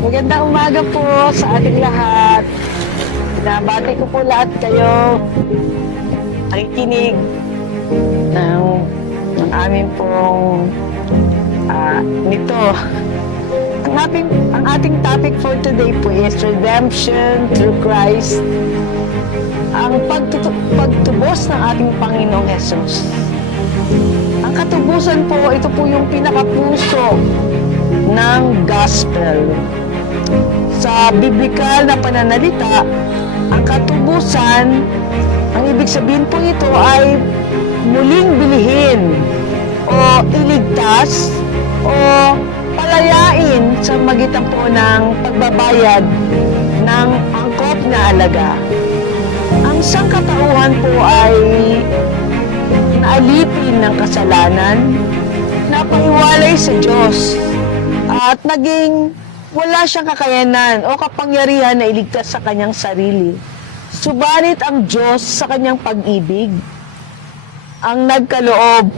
Magandang umaga po sa ating lahat. Binabati ko po lahat kayo nakikinig ng amin pong nito. Ang ating topic for today po is Redemption through Christ. Ang pagtubos ng ating Panginoong Hesus. Ang katubusan po, ito po yung pinakapuso ng gospel. Sa biblikal na pananalita, ang katubusan, ang ibig sabihin po ito ay muling bilihin o iligtas o palayain sa magitan po ng pagbabayad ng angkop na alaga. Ang sangkatauhan po ay naalipin ng kasalanan, napahiwalay sa Diyos, at naging wala siyang kakayanan o kapangyarihan na iligtas sa kanyang sarili. Subalit ang Diyos sa kanyang pag-ibig ang nagkaloob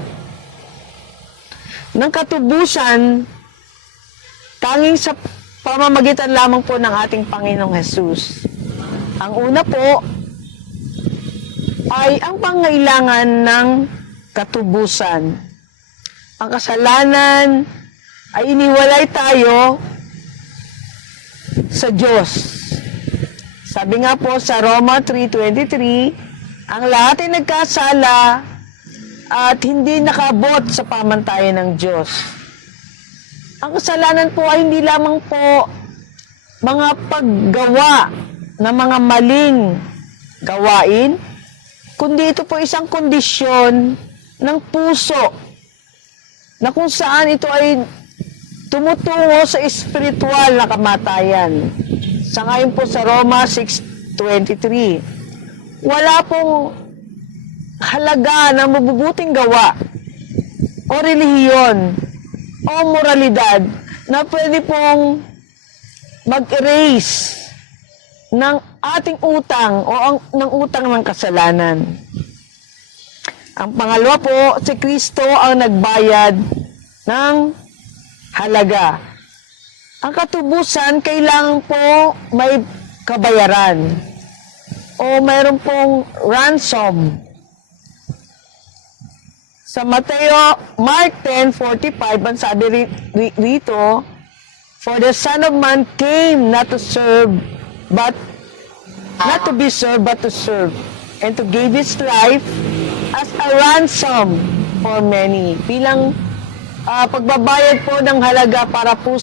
ng katubusan tanging sa pamamagitan lamang po ng ating Panginoong Hesus. Ang una po ay ang pangailangan ng katubusan. Ang kasalanan ay iniwalay tayo sa Diyos. Sabi nga po sa Roma 3:23, ang lahat ay nagkasala at hindi nakabot sa pamantayan ng Diyos. Ang kasalanan po ay hindi lamang po mga paggawa ng mga maling gawain, kundi ito po isang kondisyon ng puso na kung saan ito ay tumutungo sa espiritual na kamatayan. Sa ngayon po sa Roma 6:23, wala pong halaga ng mabubuting gawa o relihiyon o moralidad na pwede pong mag-erase ng ating utang o ng utang ng kasalanan. Ang pangalawa po, si Kristo ang nagbayad ng halaga. Ang katubusan, kailangan po may kabayaran o mayroon pong ransom. Sa Mark 10:45, ang sabi rito, "For the Son of Man came not to be served, but to serve, and to give His life as a ransom for many." Bilang pagbabayad po ng halaga para po